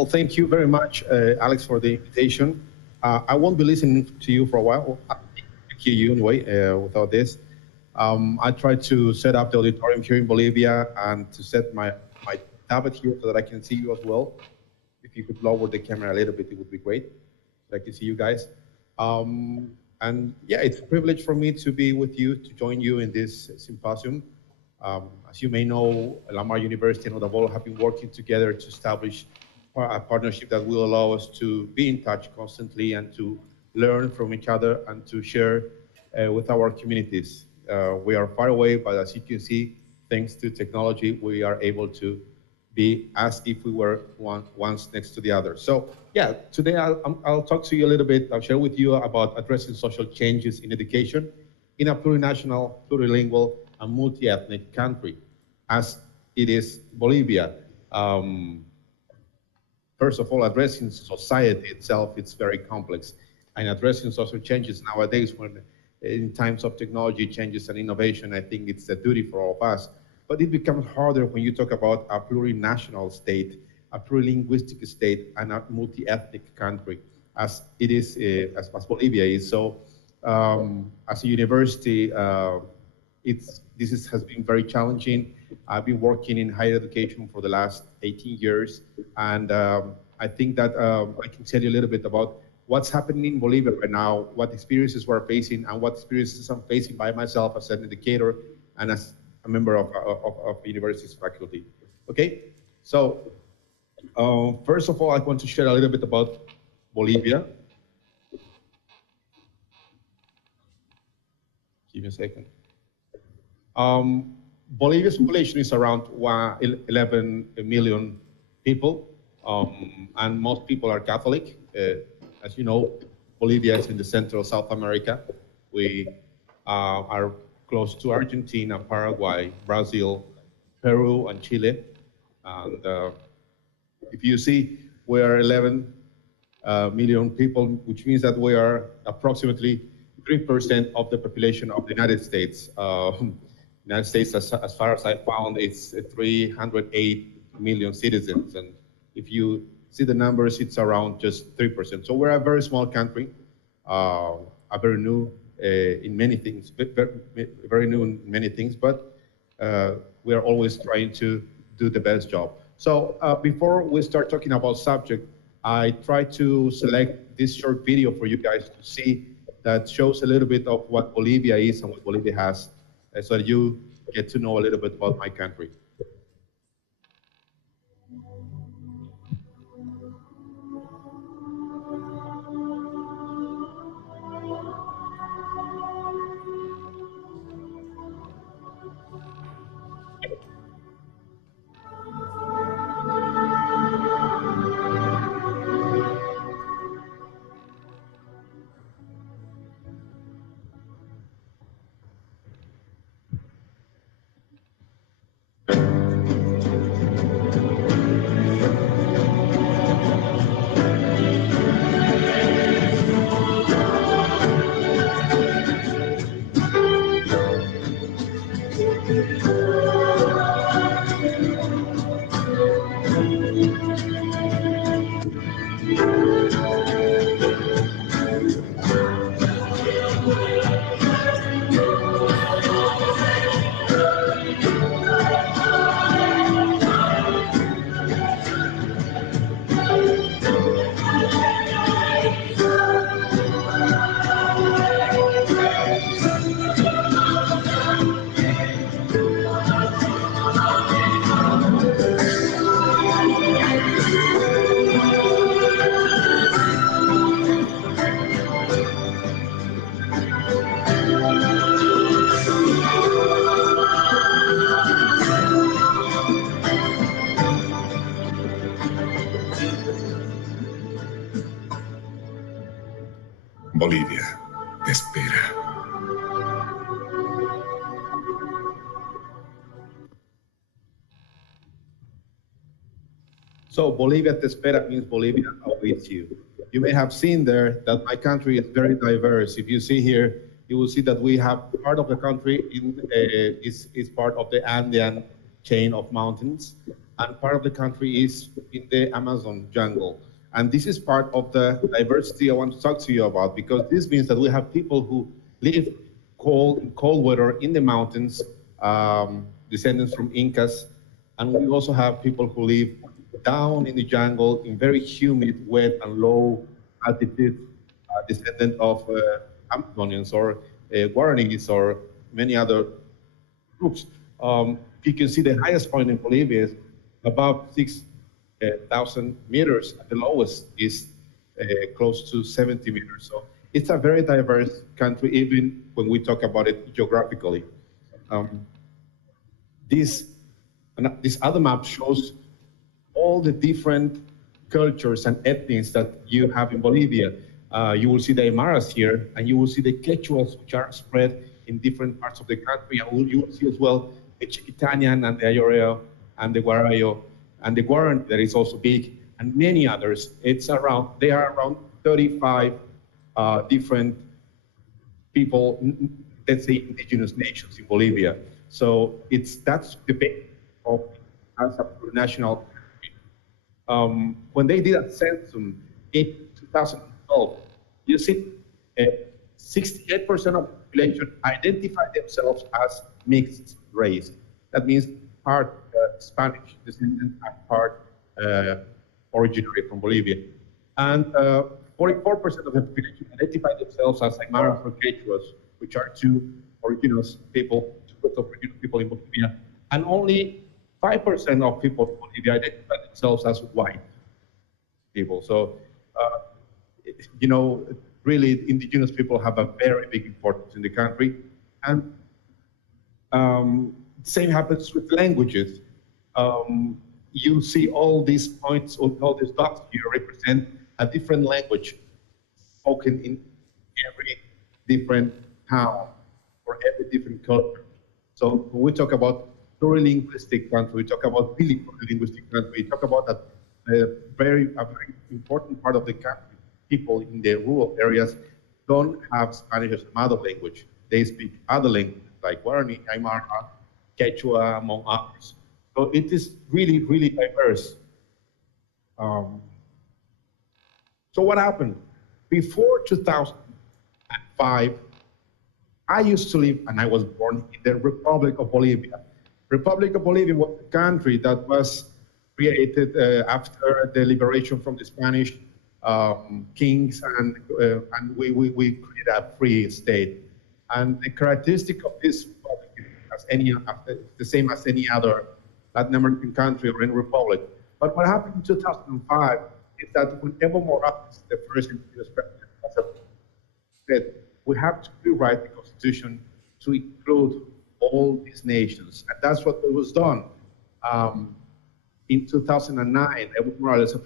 Well, thank you very much, Alex, for the invitation. I won't be listening to you for a while. I hear you anyway without this. I tried to set up the auditorium here in Bolivia and to set my tablet here so that I can see you as well. If you could lower the camera a little bit, it would be great. So I can see you guys. And yeah, it's a privilege for me to be with you, to join you in this symposium. As you may know, Lamar University and Odavolo have been working together to establish a partnership that will allow us to be in touch constantly and to learn from each other and to share with our communities. We are far away, but as you can see, thanks to technology, we are able to be as if we were once next to the other. So yeah, today I'll talk to you a little bit, I'll share with you about addressing social changes in education in a plurinational, plurilingual, and multi-ethnic country, as it is Bolivia. First of all, addressing society itself, it's very complex. And addressing social changes nowadays, when in times of technology changes and innovation, I think it's a duty for all of us. But it becomes harder when you talk about a plurinational state, a plurilinguistic state, and a multi-ethnic country, as it is, as Bolivia is. So, as a university, has been very challenging. I've been working in higher education for the last 18 years, and I think that I can tell you a little bit about what's happening in Bolivia right now, what experiences we're facing, and what experiences I'm facing by myself as an educator and as a member of the university's faculty. Okay, so first of all, I want to share a little bit about Bolivia. Give me a second. Bolivia's population is around 11 million people, and most people are Catholic. As you know, Bolivia is in the center of South America. We are close to Argentina, Paraguay, Brazil, Peru, and Chile. And if you see, we are 11 million people, which means that we are approximately 3% of the population of the United States. United States, as far as I found, it's 308 million citizens. And if you see the numbers, it's around just 3%. So we're a very small country, very new in many things, very new in many things, but we are always trying to do the best job. So before we start talking about subject, I try to select this short video for you guys to see that shows a little bit of what Bolivia is and what Bolivia has, so that you get to know a little bit about my country. Bolivia te espera. So Bolivia te espera means Bolivia awaits you. You may have seen there that my country is very diverse. If you see here, you will see that we have part of the country is part of the Andean chain of mountains. and part of the country is in the Amazon jungle. And this is part of the diversity I want to talk to you about, because this means that we have people who live cold weather in the mountains, descendants from Incas, and we also have people who live down in the jungle in very humid, wet, and low altitude, descendant of Amazonians or Guaranis or many other groups. You can see the highest point in Bolivia is above 6,000 meters, and the lowest is close to 70 meters. So it's a very diverse country, even when we talk about it geographically. This other map shows all the different cultures and ethnies that you have in Bolivia. You will see the Aymaras here, and you will see the Quechuas, which are spread in different parts of the country, and you will see as well the Chiquitanian and the Ayoreo and the Guarayo and the Guarani that is also big, and many others. They are around 35 different people, let's say indigenous nations in Bolivia. So that's the base of as a national country. When they did a census in 2012, you see 68% of the population identified themselves as mixed race. That means part Spanish descendant and part originary from Bolivia. And 44% of the population identify themselves as Aymaras or Quechuas, which are two groups of original people in Bolivia. And only 5% of people in Bolivia identify themselves as white people. So, really, indigenous people have a very big importance in the country. And same happens with languages. You see all these points, all these dots here represent a different language spoken in every different town or every different culture. So when we talk about plurilinguistic country, we talk about really plurilinguistic country, we talk about a very important part of the country. People in the rural areas don't have Spanish as a mother language. They speak other languages like Guarani, Aymara, Quechua, among others. So it is really, really diverse. So what happened? Before 2005, I used to live, and I was born in the Republic of Bolivia. Republic of Bolivia was a country that was created after the liberation from the Spanish kings, and we created a free state. And the characteristic of this republic is the same as any other Latin American country or any republic. But what happened in 2005 is that when Evo Morales, the first indigenous president, said, we have to rewrite the constitution to include all these nations. And that's what was done. In 2009, Evo Morales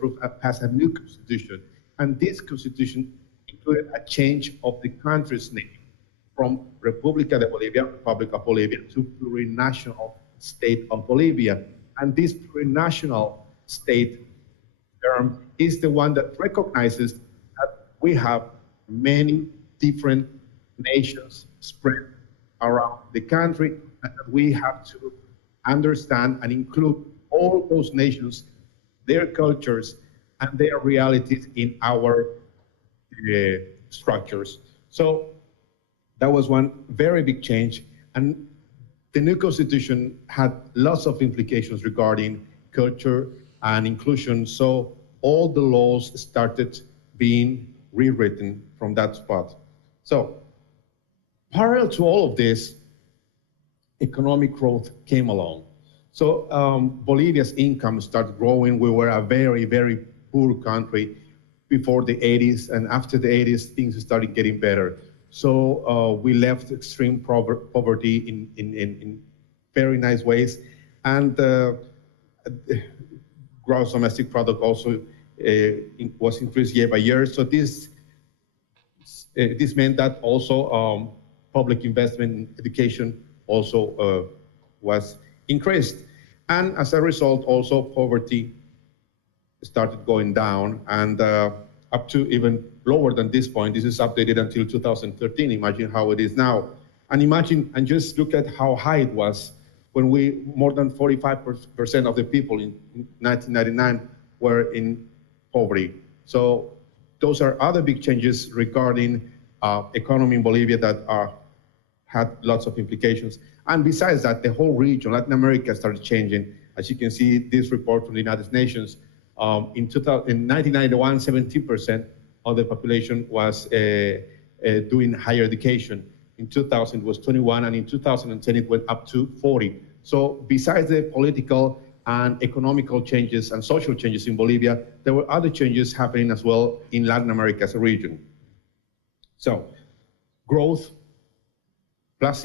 passed a new constitution. And this constitution included a change of the country's name from República de Bolivia, Republic of Bolivia, to Plurinational State of Bolivia. And this plurinational state term is the one that recognizes that we have many different nations spread around the country, and that we have to understand and include all those nations, their cultures, and their realities in our structures. So that was one very big change. And the new constitution had lots of implications regarding culture and inclusion. So all the laws started being rewritten from that spot. So parallel to all of this, economic growth came along. So Bolivia's income started growing. We were a very, very poor country before the 80s, and after the 80s, things started getting better. So we left extreme poverty in very nice ways, and gross domestic product also was increased year by year. So this meant that also public investment in education also was increased. And as a result, also poverty started going down, and up to even lower than this point. This is updated until 2013. Imagine how it is now. And imagine, and just look at how high it was when more than 45% of the people in 1999 were in poverty. So those are other big changes regarding economy in Bolivia that had lots of implications. And besides that, the whole region, Latin America, started changing. As you can see, this report from the United Nations, in 1991, 17% of the population was doing higher education. In 2000, it was 21, and in 2010, it went up to 40. So besides the political and economical changes and social changes in Bolivia, there were other changes happening as well in Latin America as a region. So growth plus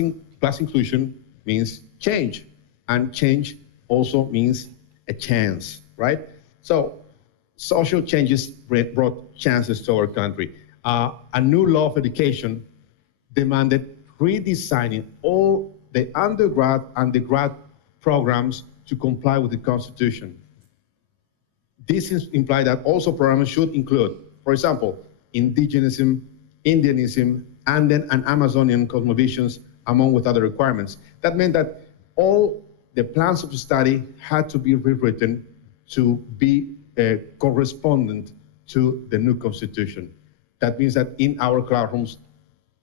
inclusion means change, and change also means a chance, right? So social changes brought chances to our country. A new law of education demanded redesigning all the undergrad and the grad programs to comply with the Constitution. This implied that also programs should include, for example, indigenism, Indianism, Andean and Amazonian cosmovisions, among with other requirements. That meant that all the plans of study had to be rewritten to be correspondent to the new Constitution. That means that in our classrooms,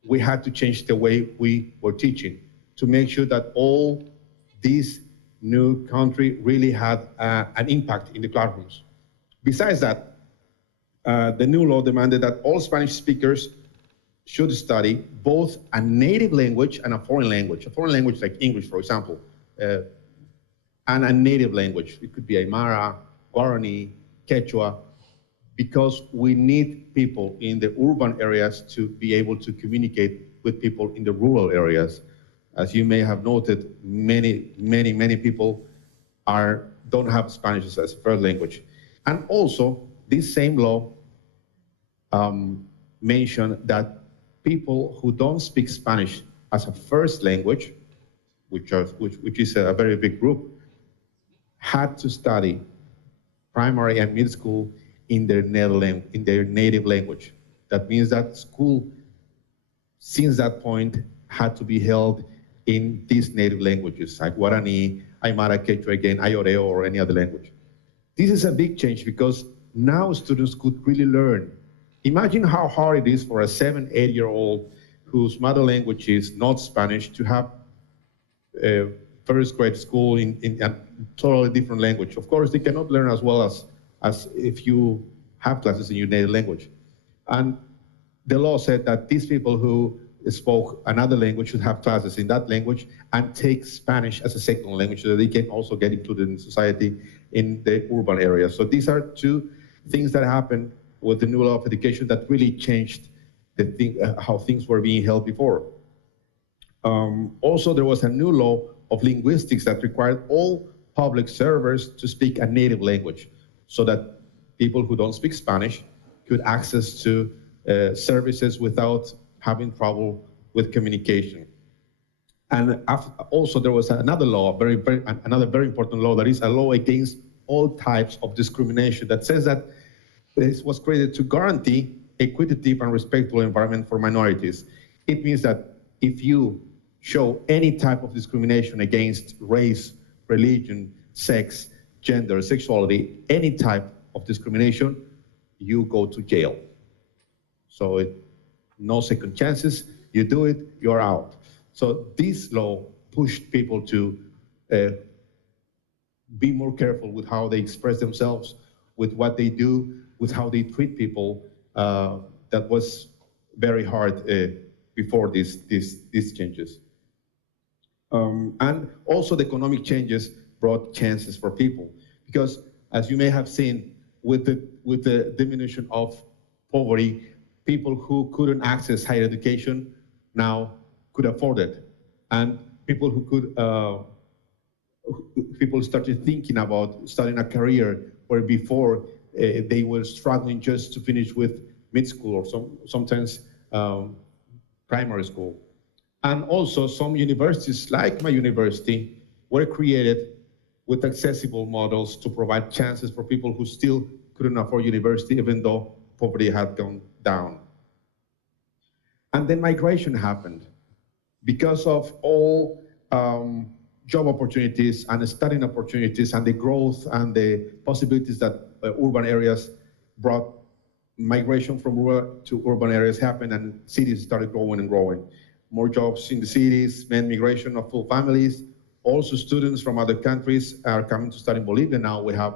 we had to change the way we were teaching to make sure that all this new country really had an impact in the classrooms. Besides that, the new law demanded that all Spanish speakers should study both a native language and a foreign language like English, for example, and a native language. It could be Aymara, Guarani, Quechua, because we need people in the urban areas to be able to communicate with people in the rural areas. As you may have noted, many people don't have Spanish as a first language. And also, this same law mentioned that people who don't speak Spanish as a first language, which is a very big group, had to study primary and middle school in their native language. That means that school, since that point, had to be held in these native languages, like Guarani, Aymara, Quechua, again, Ayoreo, or any other language. This is a big change because now students could really learn. Imagine how hard it is for a 7, 8-year-old whose mother language is not Spanish to have first grade school in a totally different language. Of course, they cannot learn as well as if you have classes in your native language. And the law said that these people who spoke another language should have classes in that language and take Spanish as a second language so that they can also get included in society in the urban areas. So these are two things that happened with the new law of education that really changed how things were being held before. Also, there was a new law of linguistics that required all public servers to speak a native language so that people who don't speak Spanish could access to services without having trouble with communication. And also there was another law, another very important law, that is a law against all types of discrimination that says that this was created to guarantee equitable and respectful environment for minorities. It means that if you show any type of discrimination against race, religion, sex, gender, sexuality, any type of discrimination, you go to jail. So no second chances, you do it, you're out. So this law pushed people to be more careful with how they express themselves, with what they do, with how they treat people. That was very hard before these changes. And also the economic changes brought chances for people, because as you may have seen, with the diminution of poverty, people who couldn't access higher education now could afford it. And people who could, people started thinking about starting a career where before they were struggling just to finish with mid school or sometimes primary school. And also some universities, like my university, were created with accessible models to provide chances for people who still couldn't afford university, even though poverty had gone down. And then migration happened. Because of all job opportunities and studying opportunities and the growth and the possibilities that urban areas brought, migration from rural to urban areas happened and cities started growing and growing. More jobs in the cities meant migration of full families. Also students from other countries are coming to study in Bolivia now. We have,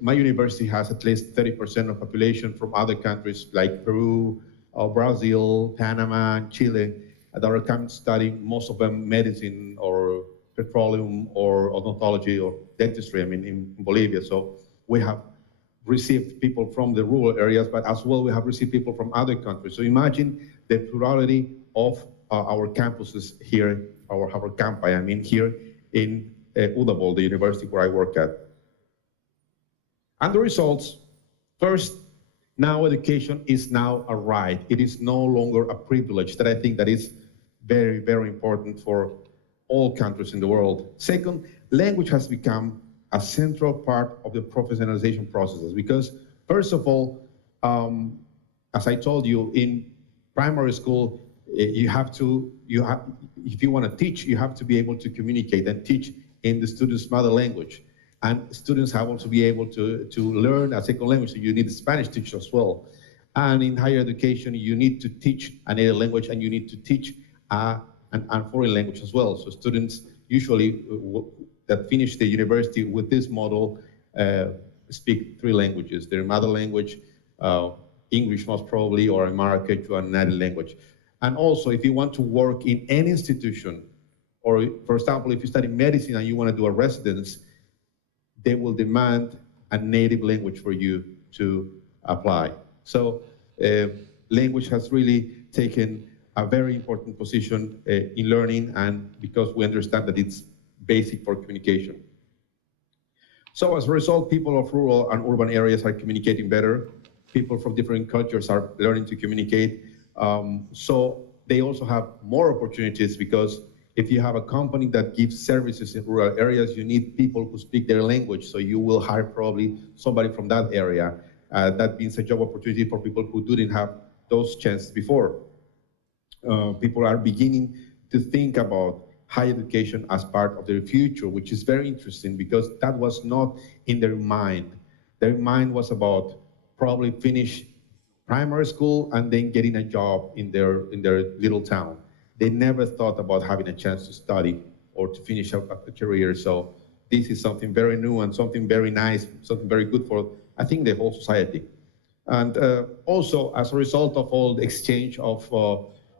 my university has at least 30% of population from other countries like Peru, Brazil, Panama, and Chile that are coming to study, most of them medicine or petroleum or odontology or dentistry, I mean, in Bolivia. So we have received people from the rural areas, but as well we have received people from other countries. So imagine the plurality of our campuses here, our campi, I mean, here in Udabol, the university where I work at. And the results, first, now education is now a right. It is no longer a privilege. That I think that is very, very important for all countries in the world. Second, language has become a central part of the professionalization processes because, first of all, as I told you, in primary school, if you want to teach, you have to be able to communicate and teach in the student's mother language. And students have also be able to learn a second language, so you need a Spanish teacher as well. And in higher education, you need to teach a native language and you need to teach a foreign language as well. So students usually that finish the university with this model speak 3 languages, their mother language, English most probably, or Aymara, Quechua, and native language. And also, if you want to work in any institution, or for example, if you study medicine and you want to do a residence, they will demand a native language for you to apply. So language has really taken a very important position in learning, and because we understand that it's basic for communication. So as a result, people of rural and urban areas are communicating better. People from different cultures are learning to communicate. So they also have more opportunities because if you have a company that gives services in rural areas, you need people who speak their language. So you will hire probably somebody from that area. That means a job opportunity for people who didn't have those chances before. People are beginning to think about higher education as part of their future, which is very interesting because that was not in their mind. Their mind was about probably finish primary school and then getting a job in their little town. They never thought about having a chance to study or to finish a career. So this is something very new and something very nice, something very good for, I think, the whole society. And also, as a result of all the exchange of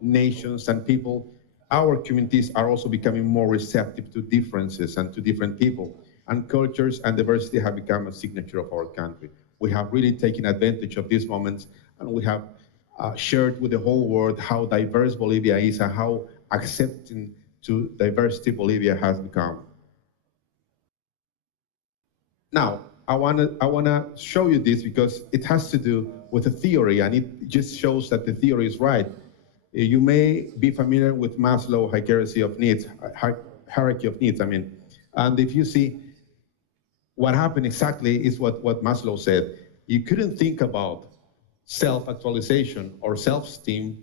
nations and people, our communities are also becoming more receptive to differences and to different people. And cultures and diversity have become a signature of our country. We have really taken advantage of these moments, and we have shared with the whole world how diverse Bolivia is and how accepting to diversity Bolivia has become. Now, I wanna show you this because it has to do with a theory, and it just shows that the theory is right. You may be familiar with Maslow hierarchy of needs, I mean. And if you see what happened exactly is what Maslow said. You couldn't think about self-actualization or self-esteem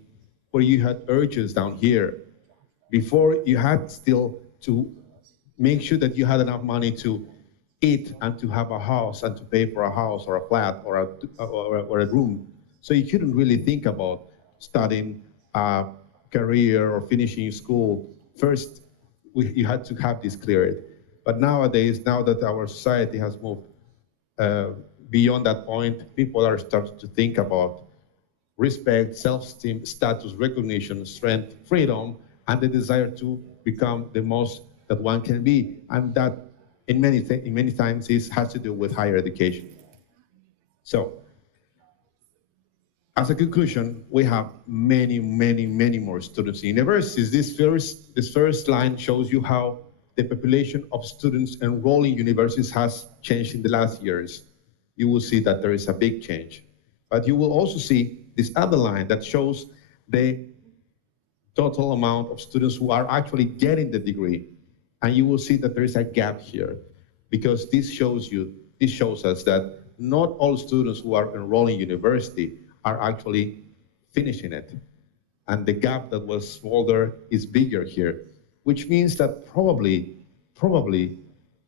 where you had urges down here. Before, you had still to make sure that you had enough money to eat and to have a house and to pay for a house or a flat or a room. So you couldn't really think about studying a career or finishing school. First, you had to have this cleared. But nowadays, now that our society has moved beyond that point, people are starting to think about respect, self-esteem, status, recognition, strength, freedom, and the desire to become the most that one can be. And that, in many times, has to do with higher education. So, as a conclusion, we have many more students in universities. This first line shows you how the population of students enrolling in universities has changed in the last years. You will see that there is a big change. But you will also see this other line that shows the total amount of students who are actually getting the degree. And you will see that there is a gap here, because this shows us that not all students who are enrolling in university are actually finishing it. And the gap that was smaller is bigger here, which means that probably probably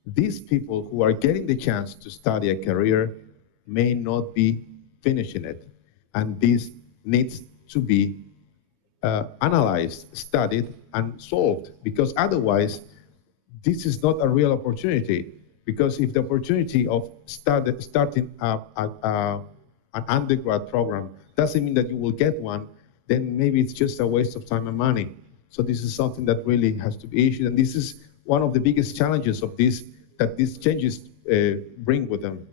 these people who are getting the chance to study a career may not be finishing it. And this needs to be analyzed, studied, and solved, because otherwise, this is not a real opportunity. Because if the opportunity of starting an undergrad program doesn't mean that you will get one, then maybe it's just a waste of time and money. So this is something that really has to be issued, and this is one of the biggest challenges of this, that these changes bring with them.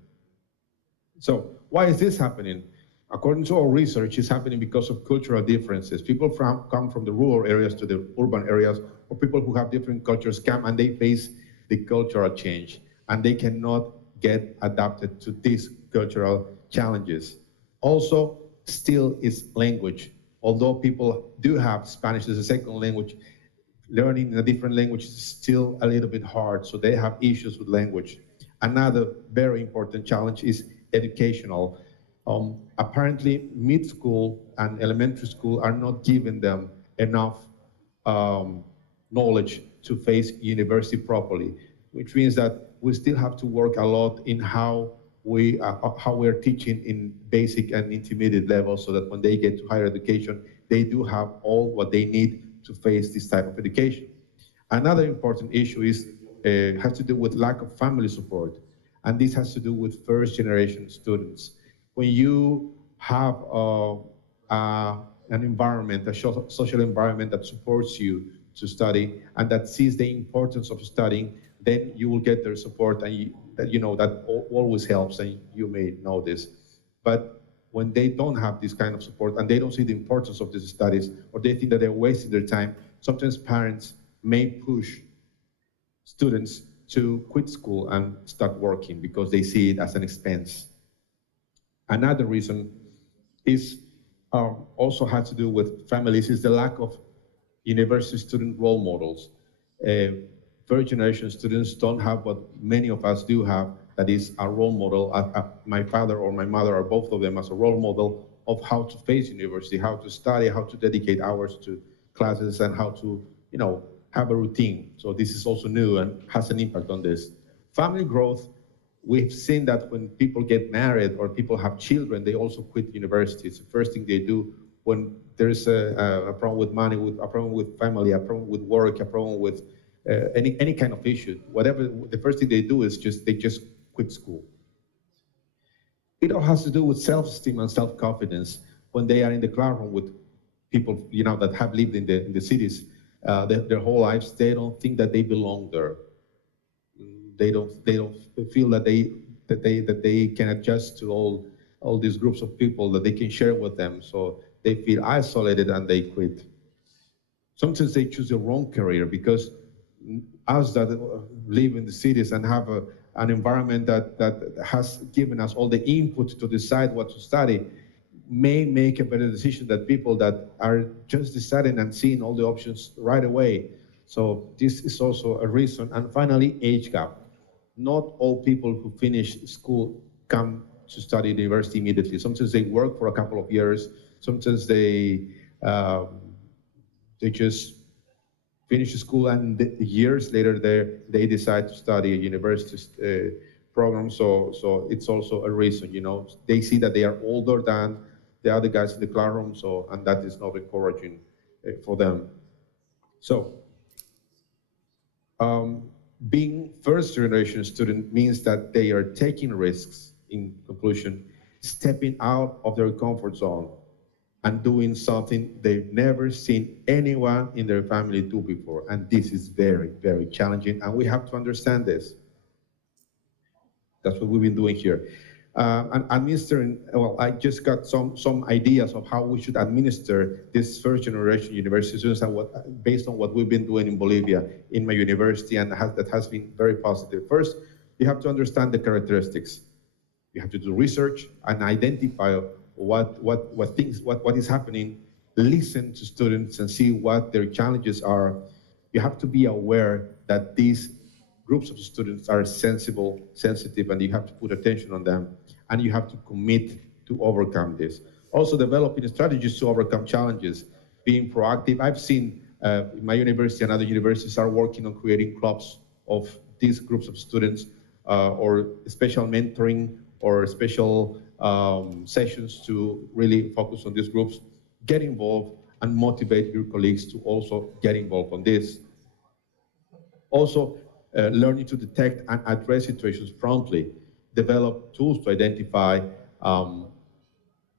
So why is this happening? According to our research, it's happening because of cultural differences. People come from the rural areas to the urban areas, or people who have different cultures come and they face the cultural change, and they cannot get adapted to these cultural challenges. Also, still is language. Although people do have Spanish as a second language, learning a different language is still a little bit hard, so they have issues with language. Another very important challenge is educational. Apparently, mid-school and elementary school are not giving them enough knowledge to face university properly, which means that we still have to work a lot in how we're teaching in basic and intermediate levels, so that when they get to higher education, they do have all what they need to face this type of education. Another important issue has to do with lack of family support, and this has to do with first-generation students. When you have an environment, a social environment that supports you to study and that sees the importance of studying, then you will get their support, and that always helps, and you may know this. But when they don't have this kind of support and they don't see the importance of these studies, or they think that they're wasting their time, sometimes parents may push students to quit school and start working because they see it as an expense. Another reason is also has to do with families, is the lack of university student role models. Third generation students don't have what many of us do have, that is a role model. My father or my mother, or both of them, as a role model of how to face university, how to study, how to dedicate hours to classes, and how to have a routine. So this is also new and has an impact on this. Family growth, we've seen that when people get married or people have children, they also quit university. It's the first thing they do when there's a problem with money, a problem with family, a problem with work, a problem with any kind of issue. Whatever, the first thing they do is they just quit school. It all has to do with self-esteem and self-confidence. When they are in the classroom with people that have lived in the cities their whole lives, they don't think that they belong there. They don't feel that they can adjust to all these groups of people that they can share with them. So they feel isolated and they quit. Sometimes they choose the wrong career, because us that live in the cities and have an environment that has given us all the input to decide what to study may make a better decision than people that are just deciding and seeing all the options right away. So this is also a reason. And finally, age gap. Not all people who finish school come to study at university immediately. Sometimes they work for a couple of years. Sometimes they just finish school, and years later they decide to study a university program. So it's also a reason. They see that they are older than the other guys in the classroom, and that is not encouraging for them. So being first-generation student means that they are taking risks, in conclusion, stepping out of their comfort zone and doing something they've never seen anyone in their family do before. And this is very, very challenging, and we have to understand this. That's what we've been doing here. And administering, well, I just got some ideas of how we should administer this first-generation university students, and based on what we've been doing in Bolivia, in my university, and that has been very positive. First, you have to understand the characteristics. You have to do research and identify what is happening. Listen to students and see what their challenges are. You have to be aware that these groups of students are sensitive, and you have to put attention on them, and you have to commit to overcome this. Also, developing strategies to overcome challenges, being proactive. I've seen my university and other universities are working on creating clubs of these groups of students, or special mentoring or special sessions to really focus on these groups, get involved and motivate your colleagues to also get involved on this. Also, learning to detect and address situations promptly, develop tools to identify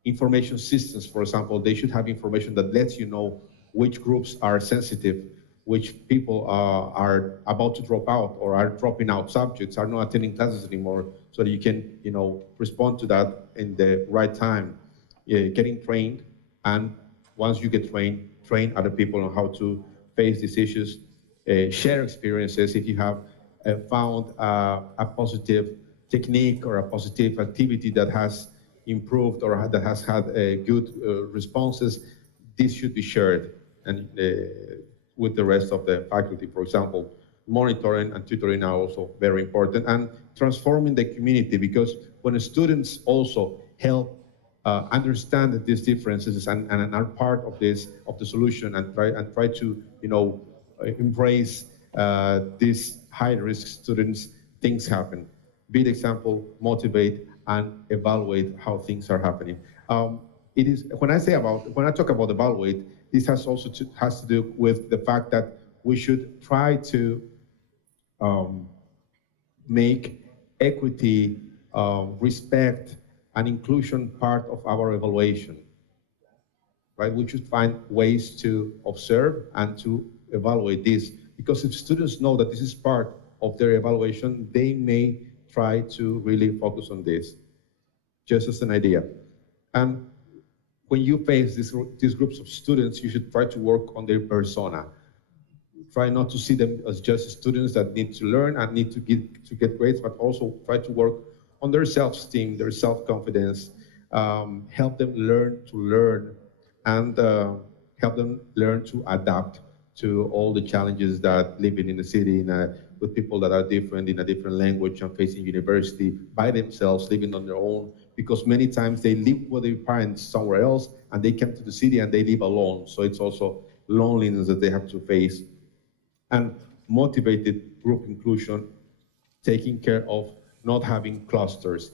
information systems, for example. They should have information that lets you know which groups are sensitive, which people are about to drop out or are dropping out subjects, are not attending classes anymore, so that you can, respond to that in the right time. Getting trained, and once you get trained, train other people on how to face these issues, share experiences. If you have found a positive technique or a positive activity that has improved or that has had good responses, this should be shared and with the rest of the faculty. For example, monitoring and tutoring are also very important, and transforming the community, because when students also help understand these differences and are part of this, of the solution, and try to embrace these high-risk students, things happen. Be the example, motivate, and evaluate how things are happening. It is when I talk about evaluate, this has also has to do with the fact that we should try to make equity, respect, and inclusion part of our evaluation. Right? We should find ways to observe and to evaluate this, because if students know that this is part of their evaluation, they may try to really focus on this, just as an idea. And when you face these groups of students, you should try to work on their persona. Try not to see them as just students that need to learn and need to get grades, but also try to work on their self-esteem, their self-confidence, help them learn to learn, and help them learn to adapt to all the challenges that living in the city with people that are different, in a different language, and facing university by themselves, living on their own, because many times they live with their parents somewhere else, and they come to the city and they live alone. So it's also loneliness that they have to face. And motivated group inclusion, taking care of not having clusters.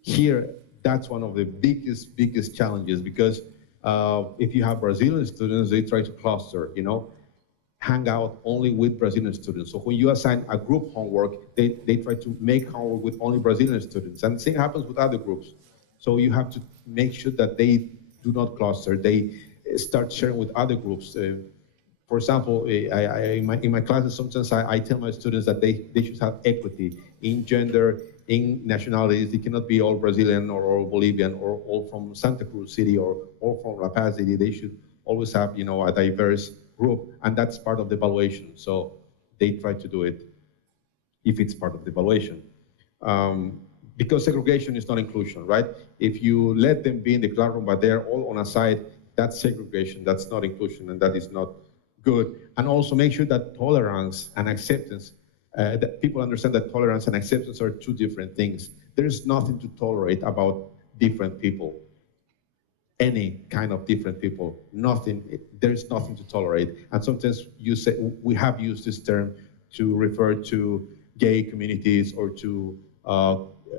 Here, that's one of the biggest challenges, because if you have Brazilian students, they try to cluster, hang out only with Brazilian students. So when you assign a group homework, they try to make homework with only Brazilian students. And the same happens with other groups. So you have to make sure that they do not cluster. They start sharing with other groups. For example, in my classes, sometimes I tell my students that they should have equity in gender, in nationalities. They cannot be all Brazilian or all Bolivian or all from Santa Cruz City or all from La Paz City. They should always have, a diverse group, and that's part of the evaluation. So they try to do it if it's part of the evaluation. Because segregation is not inclusion, right? If you let them be in the classroom, but they're all on a side, that's segregation, that's not inclusion, and that is not good. And also make sure that tolerance and acceptance, that people understand that tolerance and acceptance are two different things. There's nothing to tolerate about different people. Any kind of different people, there's nothing to tolerate. And sometimes we have used this term to refer to gay communities or to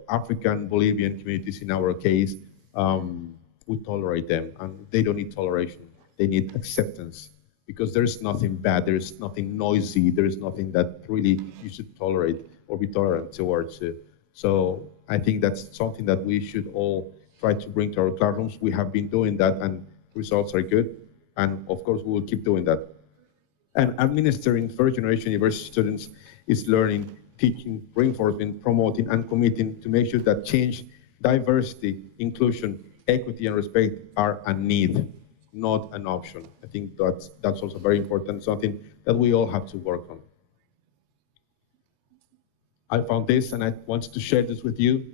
African Bolivian communities in our case. We tolerate them, and they don't need toleration, they need acceptance, because there's nothing bad, there's nothing noisy, there's nothing that really you should tolerate or be tolerant towards. So I think that's something that we should all try to bring to our classrooms. We have been doing that, and results are good, and of course we will keep doing that. And administering first-generation university students is learning, teaching, reinforcement, promoting, and committing to make sure that change, diversity, inclusion, equity, and respect are a need, not an option. I think that's also very important, something that we all have to work on. I found this, and I wanted to share this with you.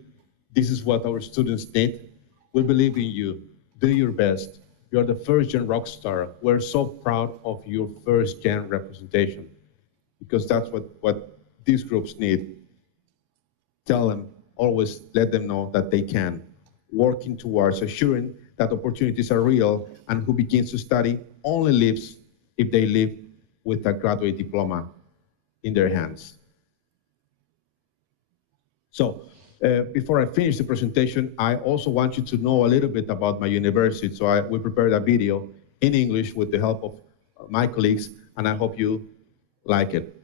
This is what our students need. We believe in you. Do your best. You are the first-gen rock star. We're so proud of your first-gen representation, because that's what these groups need. Tell them, always let them know that they can. Working towards assuring that opportunities are real, and who begins to study only lives if they live with a graduate diploma in their hands. So before I finish the presentation, I also want you to know a little bit about my university. So we prepared a video in English with the help of my colleagues, and I hope you like it.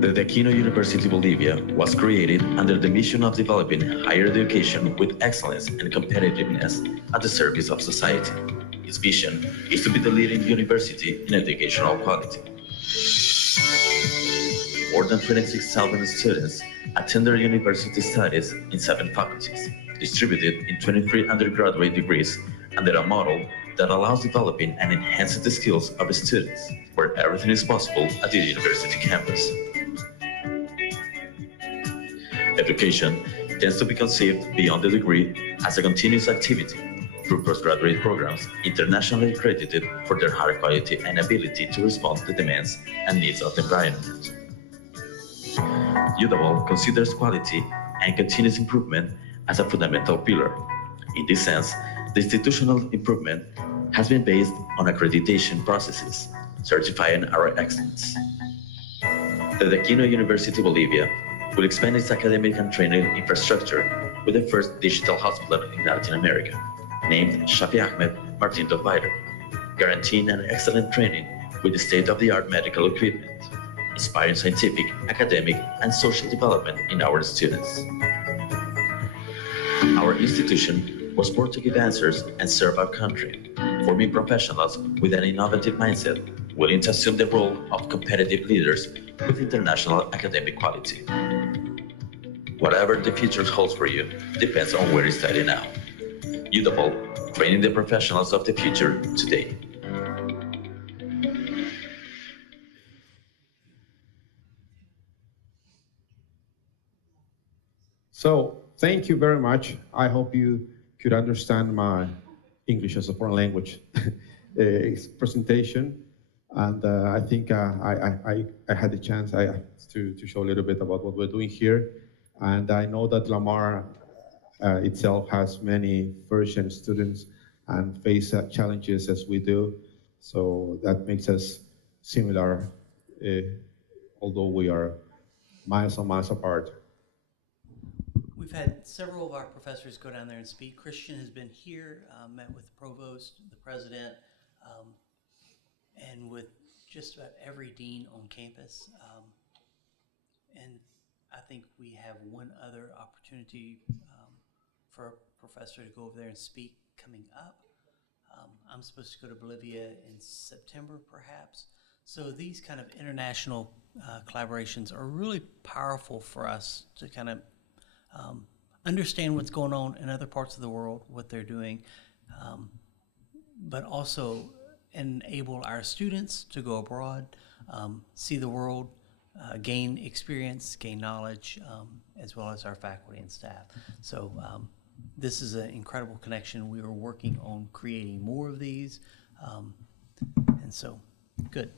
The Aquino University Bolivia was created under the mission of developing higher education with excellence and competitiveness at the service of society. Its vision is to be the leading university in educational quality. More than 26,000 students attend their university studies in 7 faculties, distributed in 23 undergraduate degrees under a model that allows developing and enhancing the skills of the students, where everything is possible at the university campus. Education tends to be conceived beyond the degree as a continuous activity through postgraduate programs internationally accredited for their high quality and ability to respond to the demands and needs of the environment. UW considers quality and continuous improvement as a fundamental pillar. In this sense, the institutional improvement has been based on accreditation processes, certifying our excellence. The Aquino University Bolivia will expand its academic and training infrastructure with the first digital hospital in Latin America, named Shafi Ahmed Martin Dovbayrak, guaranteeing an excellent training with the state-of-the-art medical equipment, inspiring scientific, academic, and social development in our students. Our institution was born to give answers and serve our country, forming professionals with an innovative mindset, willing to assume the role of competitive leaders with international academic quality. Whatever the future holds for you depends on where you study now. UW, training the professionals of the future today. So thank you very much. I hope you could understand my English as a foreign language presentation. And I think I had the chance to show a little bit about what we're doing here. And I know that Lamar itself has many first-gen students and face challenges as we do. So that makes us similar, although we are miles and miles apart. We've had several of our professors go down there and speak. Christian has been here, met with the provost, the president, and with just about every dean on campus. And I think we have one other opportunity for a professor to go over there and speak coming up. I'm supposed to go to Bolivia in September, perhaps. So these kind of international collaborations are really powerful for us to kind of understand what's going on in other parts of the world, what they're doing, but also enable our students to go abroad, see the world, gain experience, gain knowledge, as well as our faculty and staff. So this is an incredible connection. We are working on creating more of these, and so good.